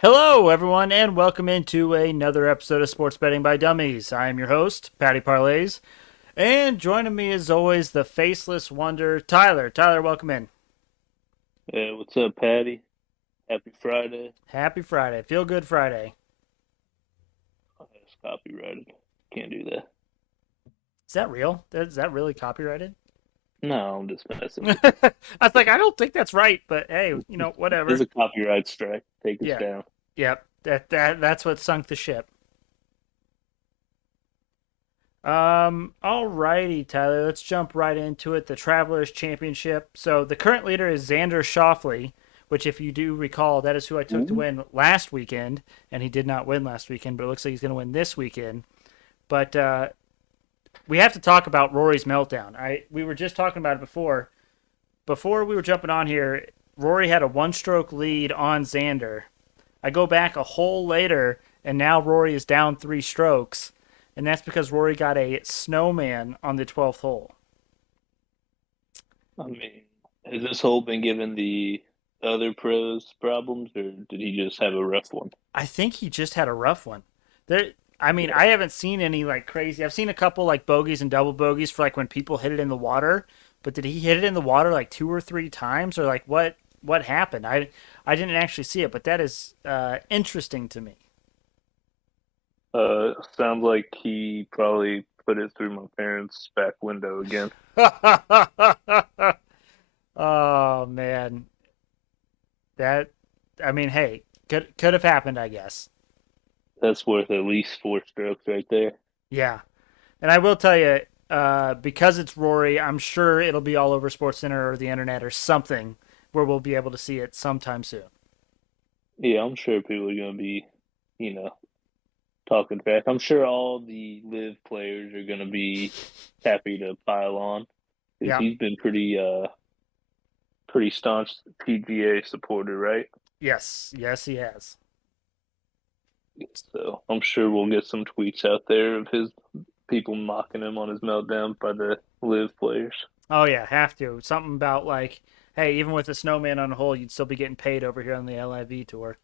Hello, everyone, and welcome into another episode of Sports Betting by Dummies. I am your host, Patty Parlays, and joining me as always, the faceless wonder, Tyler. Tyler, welcome in. Yeah, what's up, Patty? Happy Friday. Happy Friday. Feel good Friday. Oh, that's copyrighted. Can't do that. Is that real? Is that really copyrighted? No, I'm just messing with you. I was like, I don't think that's right, but hey, There's whatever. a copyright strike. Take us Yeah, down. yep. That's what sunk the ship. Alrighty, Tyler. Let's jump right into it. The Travelers Championship. So the current leader is Xander Schauffele, which, if you do recall, that is who I took to Mhm. win last weekend, and he did not win last weekend, but it looks like he's going to win this weekend. But we have to talk about Rory's meltdown. We were just talking about it before. Before we were jumping on here, Rory had a one-stroke lead on Xander. I go back a hole later, and now Rory is down three strokes, and that's because Rory got a snowman on the 12th hole. I mean, has this hole been given the other pros problems, or did he just have a rough one? I think he just had a rough one. There, I mean, Yeah. I haven't seen any like crazy. I've seen a couple like bogeys and double bogeys for like when people hit it in the water, but did he hit it in the water like two or three times, or like what happened? I didn't actually see it, but that is interesting to me. Sounds like he probably put it through my parents' back window again. Oh man, that I mean, hey, could have happened, I guess. That's worth at least four strokes right there. Yeah, and I will tell you, because it's Rory, I'm sure it'll be all over SportsCenter or the internet or something where we'll be able to see it sometime soon. Yeah, I'm sure people are gonna be, you know, talking back. I'm sure all the live players are going to be happy to pile on because Yeah. he's been pretty staunch PGA supporter, right? Yes. Yes, he has. So I'm sure we'll get some tweets out there of his people mocking him on his meltdown by the live players. Oh yeah, have to. Something about like, hey, even with a snowman on a hole, you'd still be getting paid over here on the LIV tour.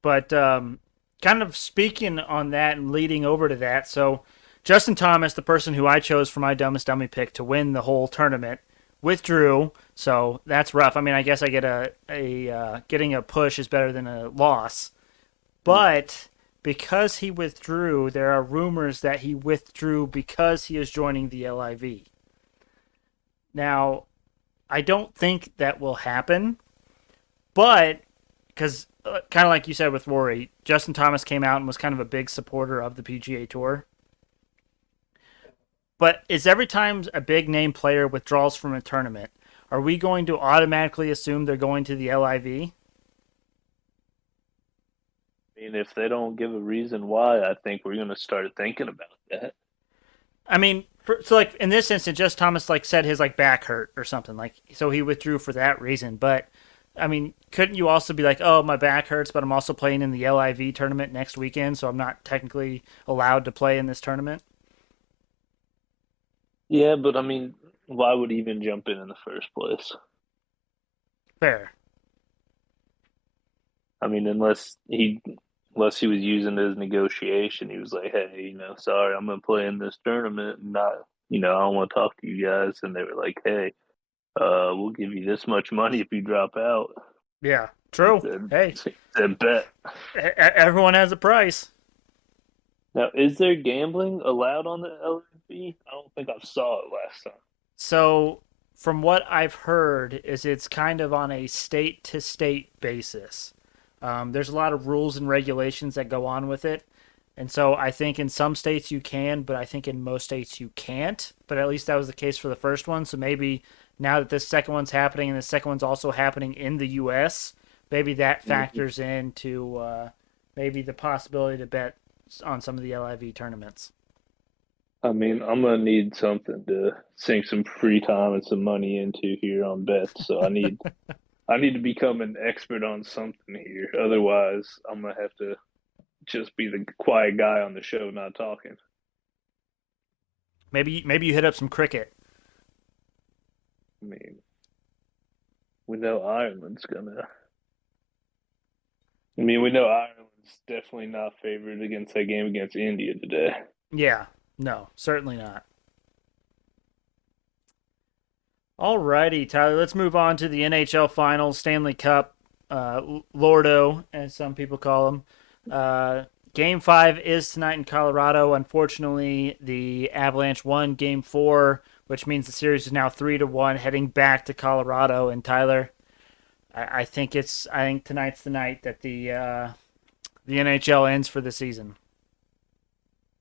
But kind of speaking on that and leading over to that, so Justin Thomas, the person who I chose for my dumbest dummy pick to win the whole tournament, withdrew. So that's rough. I mean, I guess I get a getting a push is better than a loss. But because he withdrew, there are rumors that he withdrew because he is joining the LIV. Now, I don't think that will happen, but because kind of like you said with Rory, Justin Thomas came out and was kind of a big supporter of the PGA Tour. But is every time a big name player withdraws from a tournament, are we going to automatically assume they're going to the LIV? I mean, if they don't give a reason why, I think we're going to start thinking about that. I mean, so like in this instance, just Thomas like said his like back hurt or something, like so he withdrew for that reason. But I mean, couldn't you also be like, oh, my back hurts, but I'm also playing in the LIV tournament next weekend, so I'm not technically allowed to play in this tournament? Yeah, but I mean, why would he even jump in the first place? Fair. I mean, unless he was using it as negotiation, he was like, "Hey, sorry, I'm gonna play in this tournament, and not, I don't want to talk to you guys." And they were like, "Hey, we'll give you this much money if you drop out." Yeah. He True. said, Hey, he said, "Bet." everyone has a price. Now, is there gambling allowed on the LFB? I don't think I saw it last time. So, from what I've heard, is it's kind of on a state to state basis. There's a lot of rules and regulations that go on with it. And so I think in some states you can, but I think in most states you can't. But at least that was the case for the first one. So maybe now that this second one's happening and the second one's also happening in the U.S., maybe that Mhm. factors into maybe the possibility to bet on some of the LIV tournaments. I mean, I'm gonna need something to sink some free time and some money into here on bets, so I need to become an expert on something here. Otherwise, I'm gonna have to just be the quiet guy on the show, not talking. Maybe you hit up some cricket. I mean, we know Ireland's gonna I mean, we know Ireland's definitely not favored against that game against India today. Yeah, no, certainly not. Alrighty, Tyler, let's move on to the NHL Finals, Stanley Cup, Lordo, as some people call them. Game 5 is tonight in Colorado. Unfortunately, the Avalanche won Game 4, which means the series is now 3-1, heading back to Colorado. And Tyler, I think tonight's the night that the NHL ends for the season.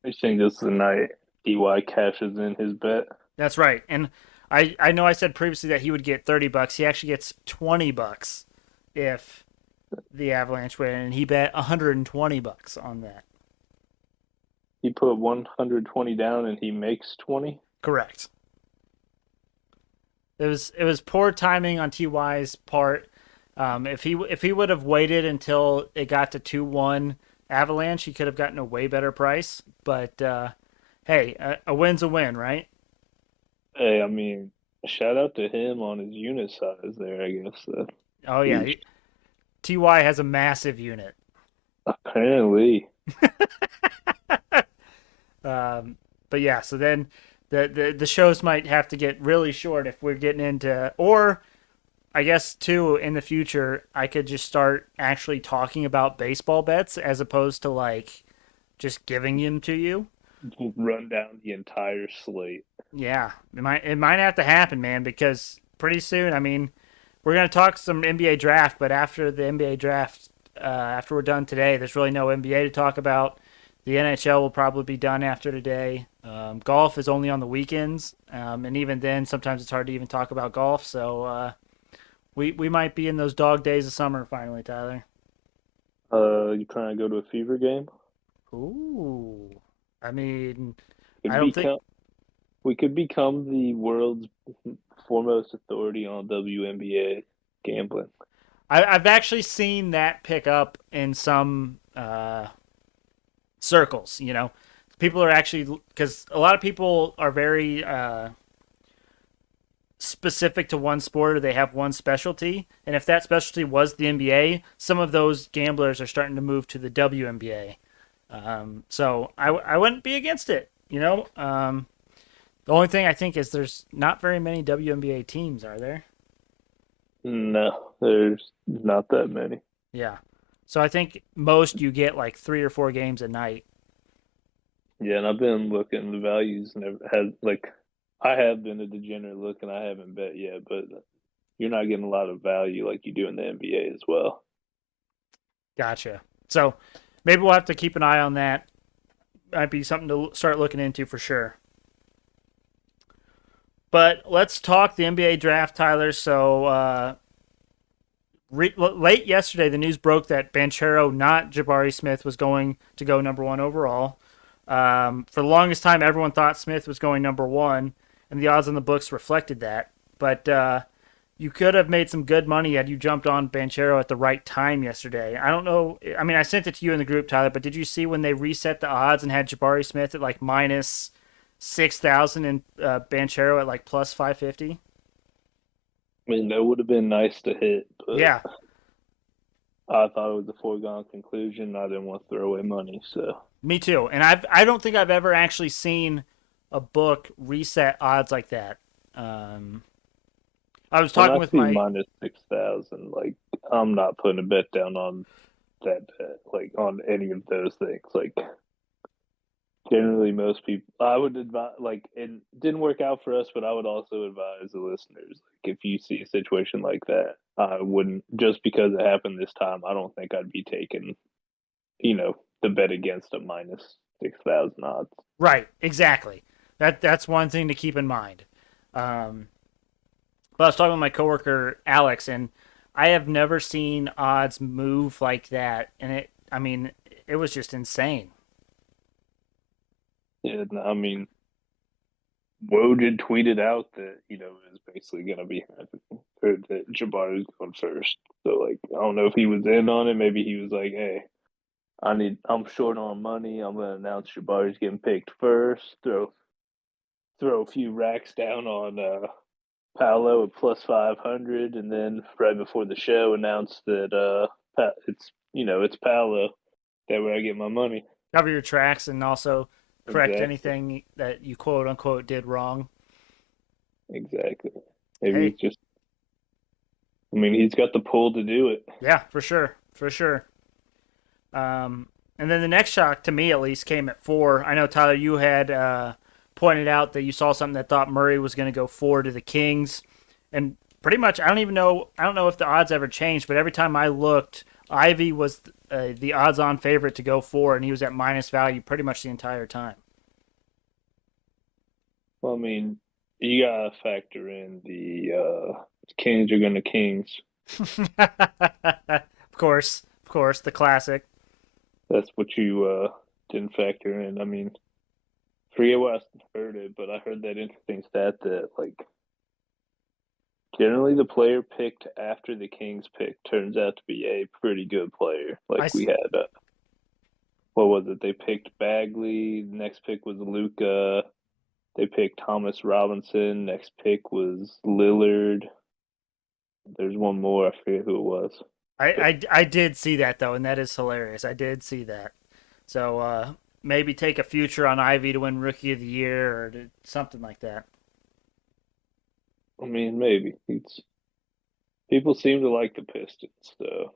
I think this is the night DY cashes in his bet. That's right. And I know I said previously that he would get $30. He actually gets $20 if the Avalanche win, and he bet $120 on that. He put 120 down and he makes 20. Correct. It was poor timing on Ty's part. If he would have waited until it got to 2-1 Avalanche, he could have gotten a way better price. But hey, a win's a win, right? Hey, I mean, shout out to him on his unit size there, I guess. Oh yeah, He, Ty has a massive unit. apparently, But yeah, so then the shows might have to get really short if we're getting into, or I guess too in the future I could just start actually talking about baseball bets as opposed to like just giving them to you. run down the entire slate. Yeah, it might have to happen, man, because pretty soon, I mean, we're gonna talk some NBA draft, but after the NBA draft, after we're done today, there's really no NBA to talk about. The NHL will probably be done after today. Golf is only on the weekends, and even then, sometimes it's hard to even talk about golf. So we might be in those dog days of summer finally, Tyler. You trying to go to a Fever game? Ooh, I mean, I Could don't think become we could become the world's foremost authority on WNBA gambling. I've actually seen that pick up in some circles. People are actually, because a lot of people are very specific to one sport, or they have one specialty, and if that specialty was the NBA, some of those gamblers are starting to move to the WNBA. So I wouldn't be against it. The only thing I think is there's not very many WNBA teams, are there? No, there's not that many. Yeah. So I think most you get like 3 or 4 games a night. Yeah, and I've been looking. The values never had like I have been a degenerate looking. I haven't bet yet, but you're not getting a lot of value like you do in the NBA as well. Gotcha. So maybe we'll have to keep an eye on that. Might be something to start looking into for sure. But let's talk the NBA draft, Tyler. So late yesterday, the news broke that Banchero, not Jabari Smith, was going to go number one overall. For the longest time, everyone thought Smith was going number one, and the odds on the books reflected that. But you could have made some good money had you jumped on Banchero at the right time yesterday. I don't know. I mean, I sent it to you in the group, Tyler, but did you see when they reset the odds and had Jabari Smith at like minus 6,000 and Banchero at like plus 550? I mean, that would have been nice to hit, but Yeah, I thought it was a foregone conclusion. I didn't want to throw away money, so me too. And I don't think I've ever actually seen a book reset odds like that. Um, I was when talking I with see my minus 6,000, like I'm not putting a bet down on that bet, like on any of those things. Like generally, most people, I would advise, like it didn't work out for us, but I would also advise the listeners, like if you see a situation like that, I wouldn't just because it happened this time. I don't think I'd be taking, the bet against a minus 6,000 odds. right, exactly. That's one thing to keep in mind. Um, but I was talking with my coworker Alex, and I have never seen odds move like that. And I mean, it was just insane. Yeah, I mean, Woj tweeted out that it was basically going to be happening, or that Jabari was going first. So like, I don't know if he was in on it. Maybe he was like, "Hey, I'm short on money. I'm going to announce Jabari's getting picked first. Throw a few racks down on Paolo at plus 500, and then right before the show, announce that it's it's Palo. That way I get my money. Cover your tracks and also correct Exactly. anything that you quote unquote did wrong. Exactly. Maybe Hey, it's just. I mean, he's got the pull to do it. yeah, for sure, for sure. Um, and then the next shock, to me at least, came at 4. I know, Tyler, you had pointed out that you saw something that thought Murray was going to go 4 to the Kings. And pretty much, I don't know if the odds ever changed, but every time I looked, Ivy was the odds on favorite to go 4, and he was at minus value pretty much the entire time. Well, I mean, you gotta factor in the Kings are gonna Kings. Of course, the classic. That's what you didn't factor in. I mean, forget what I heard it, but I heard that interesting stat that like generally the player picked after the Kings pick turns out to be a pretty good player. I Like we had what was it? They picked Bagley. The next pick was Luca. They picked Thomas Robinson. Next pick was Lillard. There's one more. I forget who it was. But I did see that though, and that is hilarious. I did see that. So maybe take a future on Ivy to win Rookie of the Year or something like that. I mean, maybe it's people seem to like the Pistons, so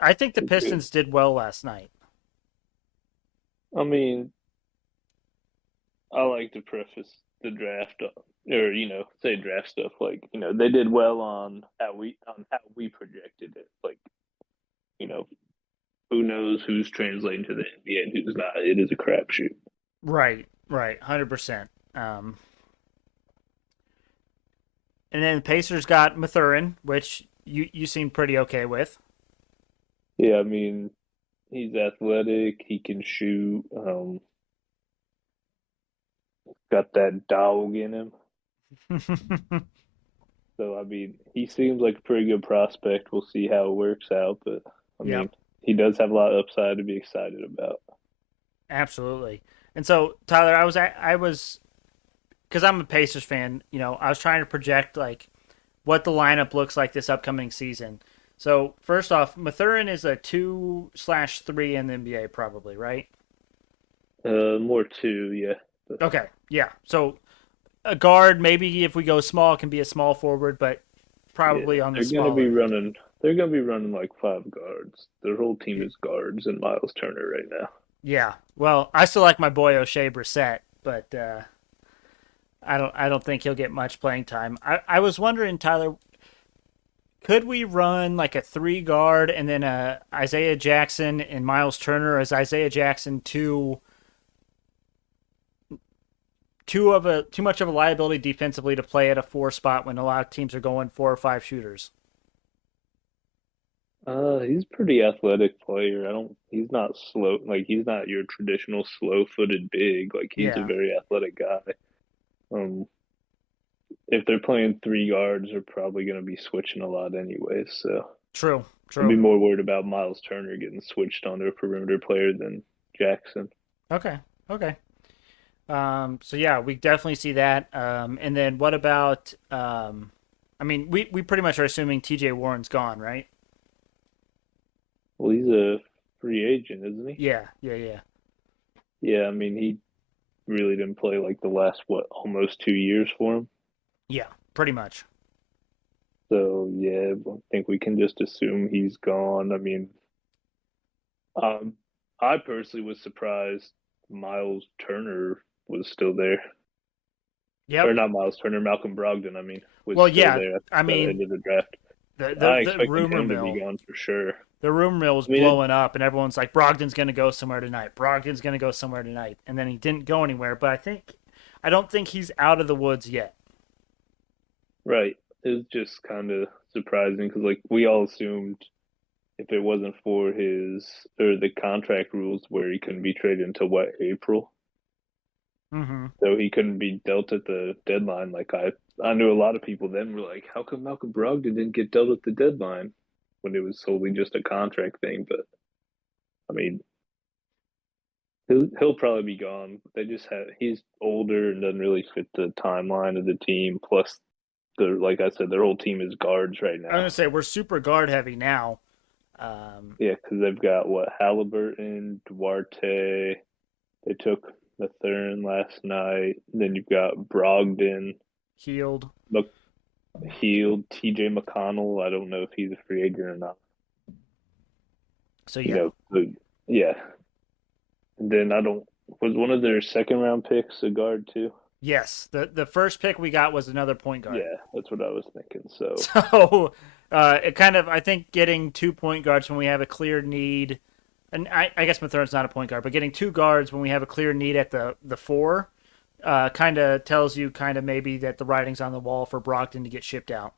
I think the it's good. Pistons did well last night. I mean, I like to preface the draft, or say draft stuff like they did well on how we projected it. Like you know, who knows who's translating to the NBA and who's not? It is a crapshoot. Right, right, 100%. And then the Pacers got Mathurin, which you seem pretty okay with. Yeah, I mean, he's athletic. He can shoot. Got that dog in him. So I mean, he seems like a pretty good prospect. We'll see how it works out, but I Yep, mean, he does have a lot of upside to be excited about. absolutely. And so Tyler, I was because I'm a Pacers fan. You know, I was trying to project like what the lineup looks like this upcoming season. So first off, Mathurin is a 2/3 in the NBA, probably, right? More too, yeah. But Okay, yeah. So a guard, maybe if we go small, can be a small forward, but yeah, probably on the they're gonna be smaller end. running. They're gonna be running like five guards. Their whole team is guards and Miles Turner right now. Yeah. Well, I still like my boy O'Shea Brissett, but I don't think he'll get much playing time. I was wondering, Tyler, could we run like a 3 guard and then Isaiah Jackson and Miles Turner? Or is Isaiah Jackson too much of a liability defensively to play at a 4 spot when a lot of teams are going 4 or 5 shooters? He's a pretty athletic player. I don't. He's not slow. Like he's not your traditional slow-footed big. Like he's a Yeah. very athletic guy. Um, if they're playing three guards, they're probably gonna be switching a lot anyways. So True. I'd be True. more worried about Miles Turner getting switched onto a perimeter player than Jackson. Okay. Okay. So yeah, we definitely see that. And then what about? I mean, we pretty much are assuming T.J. Warren's gone, right? Well, he's a free agent, isn't he? Yeah. Yeah. Yeah. Yeah, I mean, he really didn't play like the last almost 2 years for him. Yeah. Pretty much. So yeah, I think we can just assume he's gone. I mean, um, I personally was surprised Miles Turner was still there, or Yep. not Miles Turner, Malcolm Brogdon. I mean, was Well, still yeah. there at I the mean, end of the draft. the I the expected rumor him to be mill, gone for sure. the rumor mill was I mean, it, blowing up, and everyone's like, Brogdon's gonna go somewhere tonight. Brogdon's gonna go somewhere tonight, and then he didn't go anywhere. But I don't think he's out of the woods yet. right. It was just kind of surprising because like we all assumed if it wasn't for his or the contract rules where he couldn't be traded until what April, Mm-hmm. so he couldn't be dealt at the deadline. Like I knew a lot of people then were like, how come Malcolm Brogdon didn't get dealt at the deadline when it was solely just a contract thing? But I mean, he'll probably be gone. They just have he's older and doesn't really fit the timeline of the team. Plus, like I said, their whole team is guards right I'm now. gonna say we're super guard heavy now. Yeah, because they've got what Halliburton, Duarte. They took Mathurin last night. Then you've got Brogdon, Healed. Healed, T.J. McConnell. I don't know if he's a free agent or not. So You yeah. know, yeah. And then I don't was one of their second round picks a guard too. Yes. The first pick we got was another point guard. Yeah, that's what I was thinking. So So it kind of I think getting 2 point guards when we have a clear need, and I guess Mathurin's not a point guard, but getting two guards when we have a clear need at the four, kind of tells you kind of maybe that the writing's on the wall for Brogdon to get shipped out.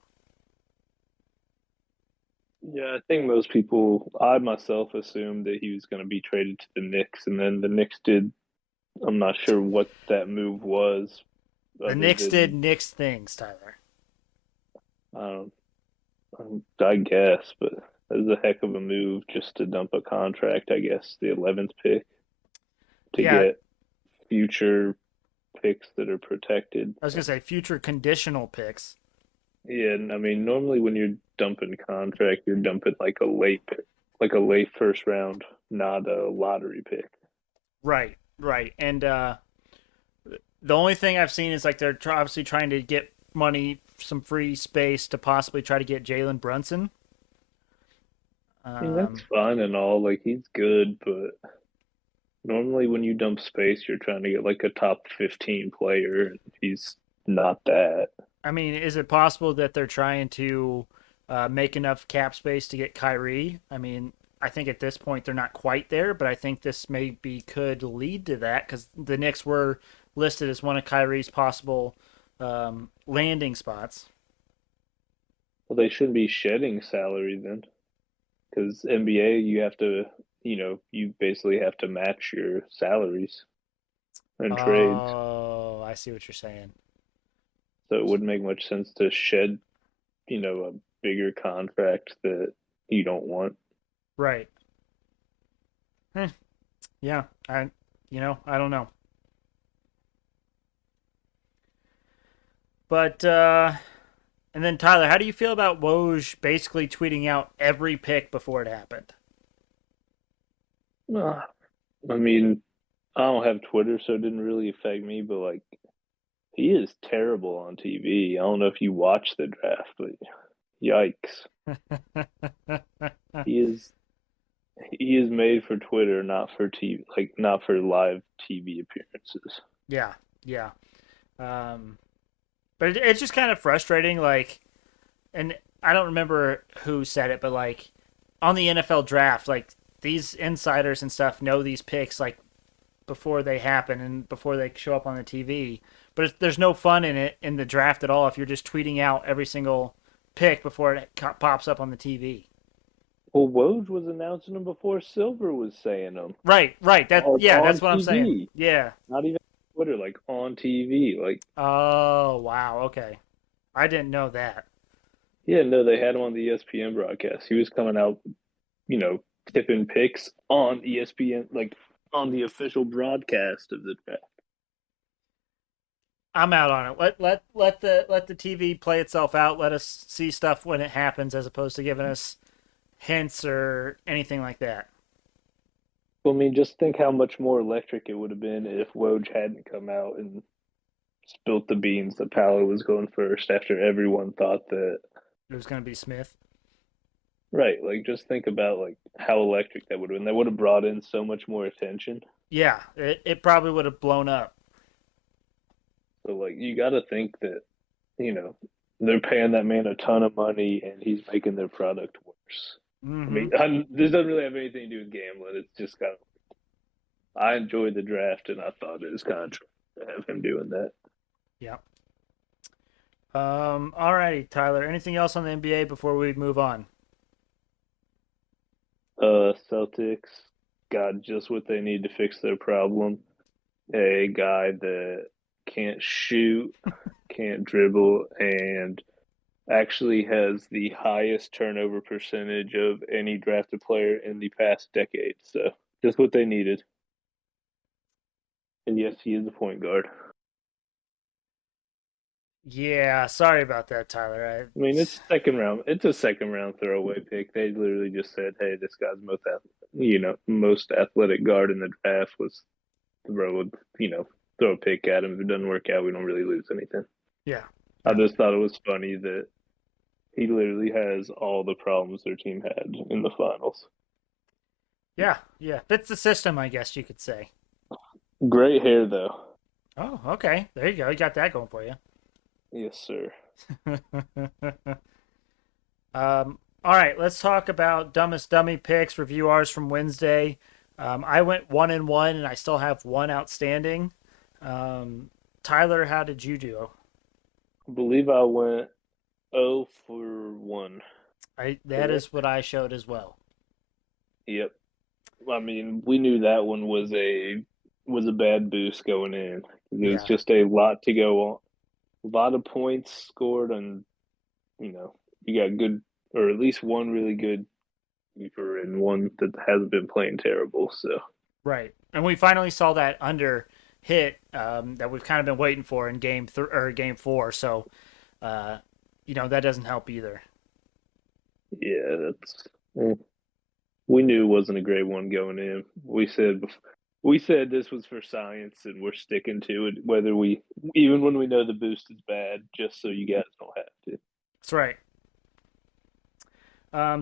yeah, I think most people, I myself, assumed that he was going to be traded to the Knicks, and then the Knicks did. I'm not sure what that move was, The other Knicks did than Knicks things, Tyler. um, I guess, but it was a heck of a move just to dump a contract. I guess the 11th pick to Yeah, get future picks that are protected. I was gonna say future conditional picks. Yeah, and I mean, normally when you're dumping contract, you're dumping like a late pick, like a late first round, not a lottery pick. Right, right, and the only thing I've seen is like they're obviously trying to get money, some free space to possibly try to get Jalen Brunson. I mean, that's Um, fine and all. Like he's good, but normally when you dump space, you're trying to get like a top 15 player, and he's not that. I mean, is it possible that they're trying to make enough cap space to get Kyrie? I mean, I think at this point they're not quite there, but I think this maybe could lead to that because the Knicks were listed as one of Kyrie's possible landing spots. Well, they shouldn't be shedding salary then, because NBA, you have to, you basically have to match your salaries and trades. Oh, I see what you're saying. So it wouldn't make much sense to shed, a bigger contract that you don't want. Right. Eh, yeah. I don't know. But and then Tyler, how do you feel about Woj basically tweeting out every pick before it happened? Uh, I mean, I don't have Twitter, so it didn't really affect me, but like, he is terrible on TV. I don't know if you watch the draft, but yikes. He is he is made for Twitter, not for TV, like not for live TV appearances. Yeah, yeah. Um, but it's just kind of frustrating. Like, and I don't remember who said it, but like on the NFL draft, like these insiders and stuff know these picks like before they happen and before they show up on the TV. But there's no fun in it in the draft at all if you're just tweeting out every single pick before it pops up on the TV. Well, Woj was announcing them before Silver was saying them. Right, right. That Like yeah, on that's what I'm saying. TV, Yeah. not even Twitter, like on TV. Like, Oh wow. Okay, I didn't know that. yeah, no, they had him on the ESPN broadcast. He was coming out, you know, tipping picks on ESPN, like on the official broadcast of the draft. I'm out on it. Let the TV play itself out. Let us see stuff when it happens, as opposed to giving us hints or anything like that. Well, I mean, just think how much more electric it would have been if Woj hadn't come out and spilt the beans that Paolo was going first after everyone thought that. It was going to be Smith. Right, like just think about like how electric that would have been. That would have brought in so much more attention. Yeah, it probably would have blown up. So like you got to think that you know they're paying that man a ton of money and he's making their product worse. I Mm-hmm. mean, this doesn't really have anything to do with gambling. It's just kind of I enjoyed the draft and I thought it was kind of to have him doing that. Yeah. Alrighty, Tyler. Anything else on the NBA before we move on? Celtics got just what they need to fix their problem. A guy that can't shoot, can't dribble, and actually has the highest turnover percentage of any drafted player in the past decade. So just what they needed. And yes, he is a point guard. Yeah, sorry about that, Tyler. I mean, it's second round. It's a second round throwaway pick. They literally just said, "Hey, this guy's most athletic guard in the draft was throw a throw a pick at him. If it doesn't work out, we don't really lose anything." Yeah, I yeah, just thought it was funny that he literally has all the problems their team had in the finals. yeah, yeah. Fits the system, I guess you could say. Great hair though. Oh, okay. There you go. You got that going for you. Yes, sir. All right, let's talk about dumbest dummy picks. Review ours from Wednesday. I went 1-1, and I still have one outstanding. Um, Tyler, how did you do? I believe I went 0 for 1. That is Correct? what I showed as well. Yep. I mean, we knew that one was a bad boost going in. It was Yeah, just a lot to go on, a lot of points scored, and you got good or at least one really good keeper and one that hasn't been playing terrible. So right. And we finally saw that under hit that we've kind of been waiting for in game 4. So, uh, that doesn't help either. yeah, we knew it wasn't a great one going in. We said this was for science, and we're sticking to it. Whether we even when we know the boost is bad, just so you guys don't have to. That's right.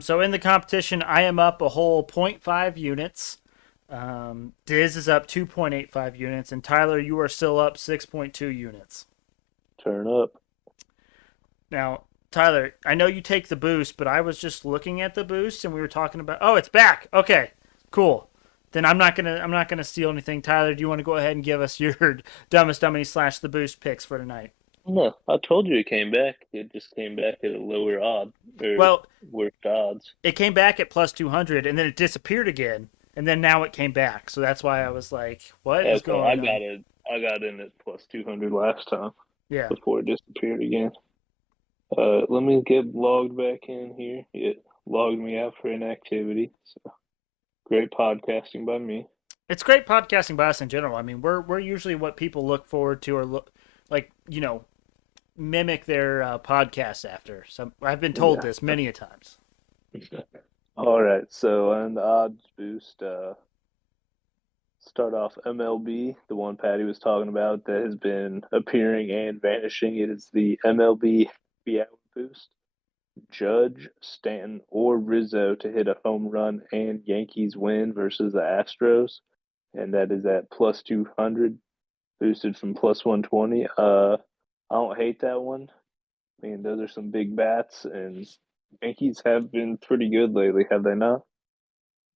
So in the competition, I am up a whole zero point 0.5 units. Dizz is up 2.85 units, and Tyler, you are still up 6.2 units. Turn up. Now, Tyler, I know you take the boost, but I was just looking at the boost, and we were talking about. Oh, it's back. Okay, cool. Then I'm not gonna steal anything. Tyler, do you want to go ahead and give us your dumbest dummy slash the boost picks for tonight? No, I told you it came back. It just came back at a lower odd or Well, worse odds. it came back at plus 200, and then it disappeared again, and then now it came back. So that's why I was like, "What is Okay, going on?" I got in at plus 200 last time Yeah. before it disappeared again. Let me get logged back in here. It logged me out for inactivity. So great podcasting by me. It's great podcasting by us in general. I mean, we're usually what people look forward to or look like, mimic their podcasts after. So I've been told Yeah. this many a times. All right. So on the odds boost, start off MLB, the one Patty was talking about that has been appearing and vanishing. It is the MLB Happy Hour boost. Judge, Stanton, or Rizzo to hit a home run and Yankees win versus the Astros, and that is at plus 200, boosted from plus 120. I don't hate that one. I mean, those are some big bats, and Yankees have been pretty good lately, have they not?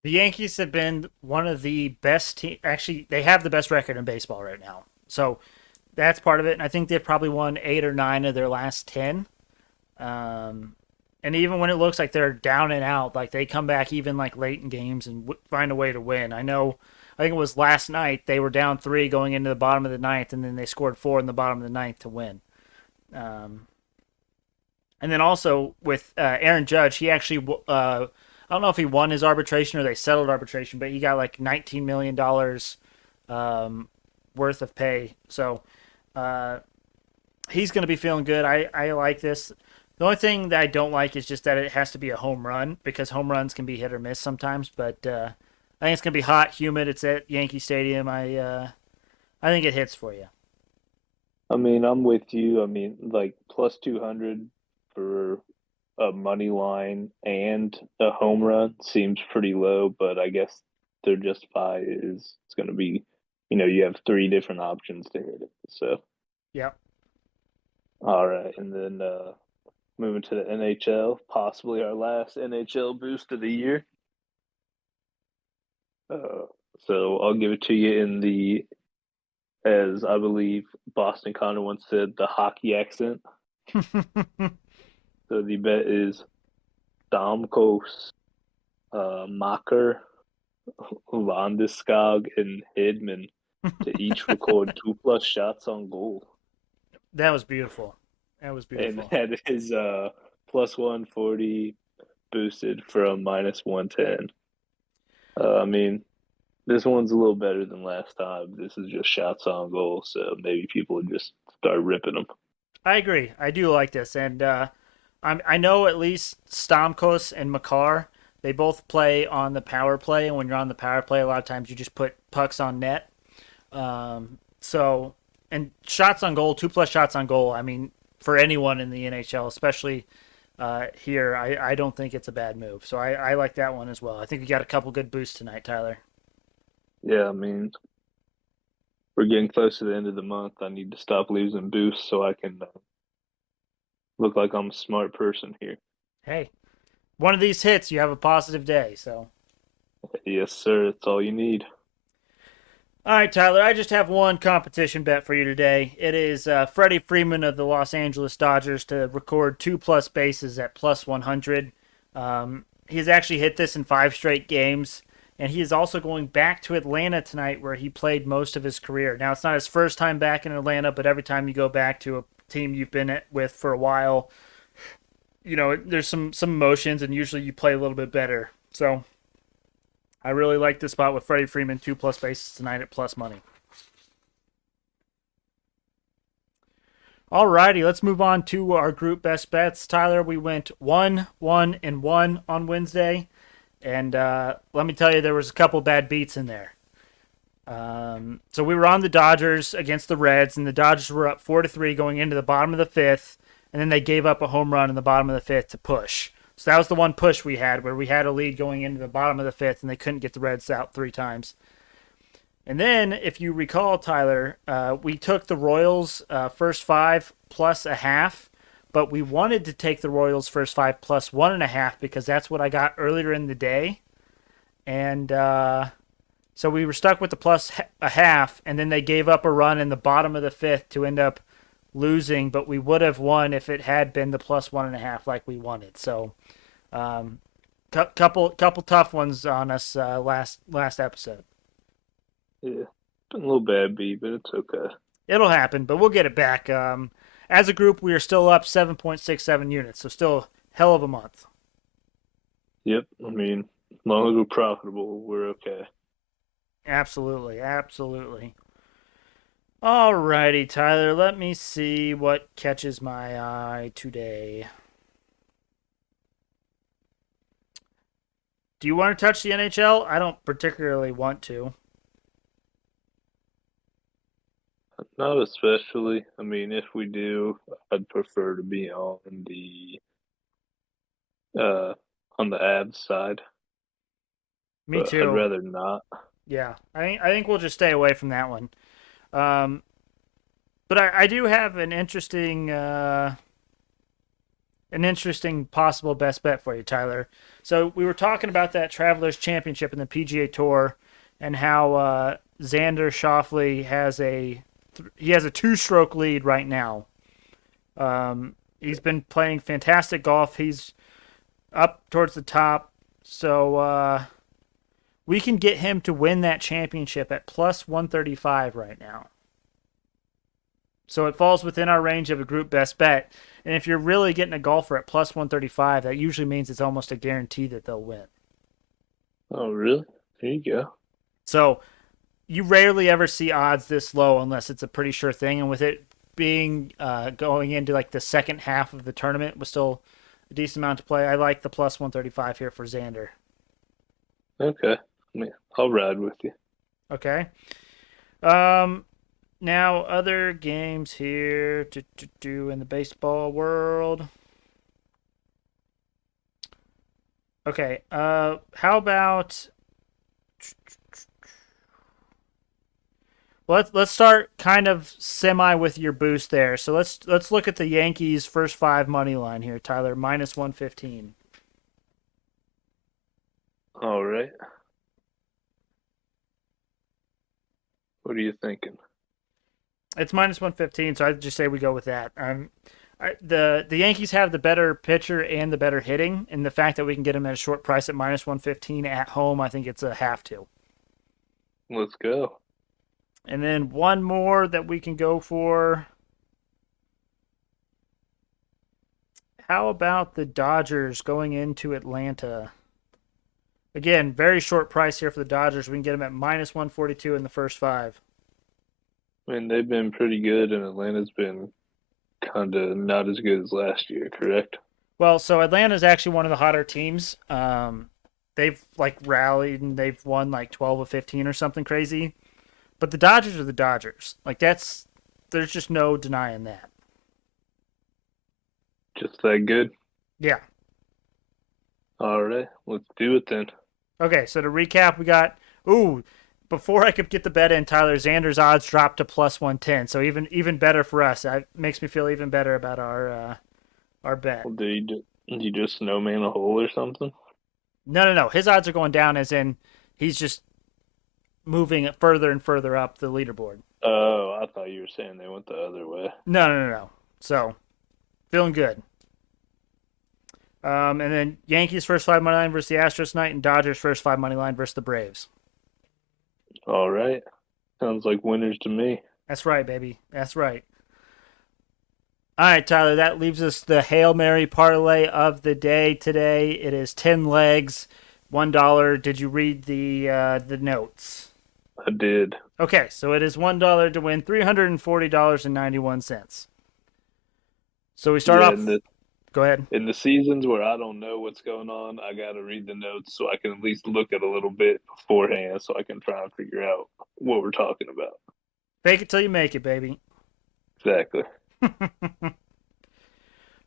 The Yankees have been one of the best team. Actually, they have the best record in baseball right now. So that's part of it. And I think they've probably won 8 or 9 of their last 10. Um, and even when it looks like they're down and out, like they come back even like late in games and find a way to win. I think it was last night they were down 3 going into the bottom of the ninth, and then they scored 4 in the bottom of the ninth to win. Um, and then also with Aaron Judge, he actually I don't know if he won his arbitration or they settled arbitration, but he got like $19 million worth of pay. So uh, he's going to be feeling good. I like this. The only thing that I don't like is just that it has to be a home run because home runs can be hit or miss sometimes. But I think it's going to be hot, humid. It's at Yankee Stadium. I think it hits for you. I mean, I'm with you. I mean, like plus 200 for a money line and a home run seems pretty low, but I guess their justify is it's going to be, you have three different options to hit it. So, Yep. all right. And then moving to the NHL, possibly our last NHL boost of the year. Uh, so I'll give it to you in as I believe Boston Connor once said, the hockey accent. So the bet is Stamkos, Macher, Landeskog, and Hedman to each record 2+ shots on goal. That was beautiful. That was And beautiful. that is plus 140 boosted from minus 110. I mean, this one's a little better than last time. This is just shots on goal, so maybe people would just start ripping them. I agree. I do like this, and I know at least Stamkos and Makar. They both play on the power play, and when you're on the power play, a lot of times you just put pucks on net. So, and shots on goal, two plus shots on goal. I mean, for anyone in the NHL, especially here, I don't think it's a bad move. So I like that one as well. I think we got a couple good boosts tonight, Tyler. Yeah, I mean, we're getting close to the end of the month. I need to stop losing boosts so I can look like I'm a smart person here. Hey, one of these hits, you have a positive day. So, Yes, sir. That's all you need. all right, Tyler, I just have one competition bet for you today. It is Freddie Freeman of the Los Angeles Dodgers to record two plus bases at plus 100. He's actually hit this in five straight games, and he is also going back to Atlanta tonight where he played most of his career. Now, it's not his first time back in Atlanta, but every time you go back to a team you've been with for a while, there's some emotions, and usually you play a little bit better. So I really like this spot with Freddie Freeman, two plus bases tonight at plus money. Alrighty, let's move on to our group best bets. Tyler, we went 1-1-1 on Wednesday, and let me tell you, there was a couple bad beats in there. So we were on the Dodgers against the Reds, and the Dodgers were up 4-3 going into the bottom of the fifth, and then they gave up a home run in the bottom of the fifth to push. So that was the one push we had where we had a lead going into the bottom of the fifth, and they couldn't get the Reds out three times. And then, if you recall, Tyler, we took the Royals first five plus a half, but we wanted to take the Royals first five plus 1.5 because that's what I got earlier in the day. And so we were stuck with the plus a half, and then they gave up a run in the bottom of the fifth to end up losing, but we would have won if it had been the plus 1.5 like we wanted. So, couple tough ones on us last episode. Yeah, been a little bad beat, but it's okay. It'll happen, but we'll get it back. As a group, we are still up 7.67 units, so still hell of a month. Yep, I mean, as long as we're profitable, we're okay. Absolutely, absolutely. Alrighty, Tyler, let me see what catches my eye today. Do you want to touch the NHL? I don't particularly want to. Not especially. I mean, if we do, I'd prefer to be uh on the ads side, Me but I'd too. rather not. Yeah, I think we'll just stay away from that one. Um, but I do have an interesting possible best bet for you, Tyler. So we were talking about that Travelers Championship in the PGA Tour, and how Xander Schauffele has a two-stroke lead right now. He's been playing fantastic golf. He's up towards the top, so we can get him to win that championship at plus 135 right now. So it falls within our range of a group best bet. And if you're really getting a golfer at plus 135, that usually means it's almost a guarantee that they'll win. Oh, really? There you go. So you rarely ever see odds this low unless it's a pretty sure thing. And with it being going into like the second half of the tournament with still a decent amount to play, I like the plus 135 here for Xander. Okay. I mean, I'll ride with you. Okay. Um, Now, other games here to do in the baseball world. Okay, how about let's start kind of semi with your boost there. So let's look at the Yankees first five money line here, Tyler, minus 115. All right. What are you thinking? It's minus 115, so I'd just say we go with that. The Yankees have the better pitcher and the better hitting, and the fact that we can get them at a short price at minus 115 at home, I think it's a have to. Let's go. And then one more that we can go for. How about the Dodgers going into Atlanta? Again, very short price here for the Dodgers. We can get them at minus 142 in the first five. I mean, they've been pretty good, and Atlanta's been kind of not as good as last year, correct? Well, so Atlanta's actually one of the hotter teams. They've like rallied and they've won like 12 of 15 or something crazy. But the Dodgers are the Dodgers. Like that's there's just no denying that. Just that good. Yeah. All right, let's do it then. Okay, so to recap, we got ooh, before I could get the bet in, Tyler Xander's odds dropped to plus 110. So even better for us. That makes me feel even better about our bet. Well, did you just snowman a hole or something? No. His odds are going down as in he's just moving it further and further up the leaderboard. Oh, I thought you were saying they went the other way. No. So feeling good. And then Yankees first five money line versus the Astros tonight, and Dodgers first five money line versus the Braves. All right, sounds like winners to me. That's right, baby. That's right. All right, Tyler. That leaves us the Hail Mary parlay of the day today. It is 10 legs, $1. Did you read the notes? I did. Okay, so it is $1 to win $340.91. So we start off. Go ahead. In the seasons where I don't know what's going on, I got to read the notes so I can at least look at a little bit beforehand so I can try and figure out what we're talking about. Fake it till you make it, baby. Exactly.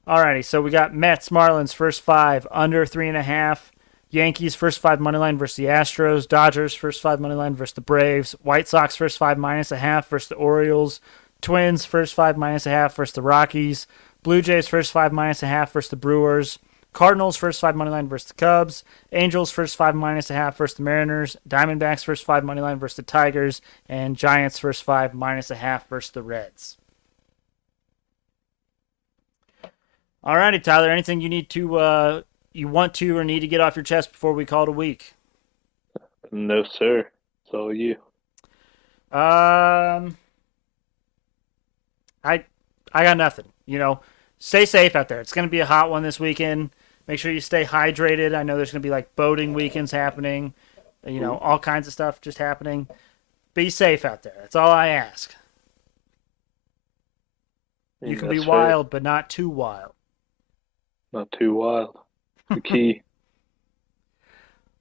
Alrighty, so we got Mets, Marlins, first five, under 3.5. Yankees, first five money line versus the Astros. Dodgers, first five money line versus the Braves. White Sox, first five minus a half versus the Orioles. Twins, first five minus a half versus the Rockies. Blue Jays, first five minus a half versus the Brewers. Cardinals, first five money line versus the Cubs. Angels, first five minus a half versus the Mariners. Diamondbacks, first five money line versus the Tigers. And Giants, first five minus a half versus the Reds. Alrighty, Tyler. Anything you need to, you want to, or need to get off your chest before we call it a week? No, sir. It's all you. I got nothing. Stay safe out there. It's going to be a hot one this weekend. Make sure you stay hydrated. I know there's going to be like boating weekends happening. All kinds of stuff just happening. Be safe out there. That's all I ask. You can be wild, but not too wild. Not too wild. The key.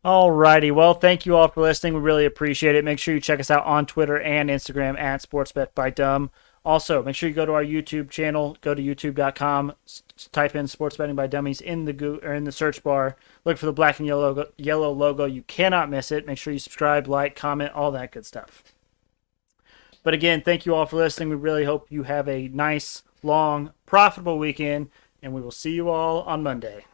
Alrighty. Well, thank you all for listening. We really appreciate it. Make sure you check us out on Twitter and Instagram at SportsBetByDumb. Also, make sure you go to our YouTube channel. Go to youtube.com. Type in Sports Betting by Dummies in the search bar. Look for the black and yellow logo. You cannot miss it. Make sure you subscribe, like, comment, all that good stuff. But again, thank you all for listening. We really hope you have a nice, long, profitable weekend, and we will see you all on Monday.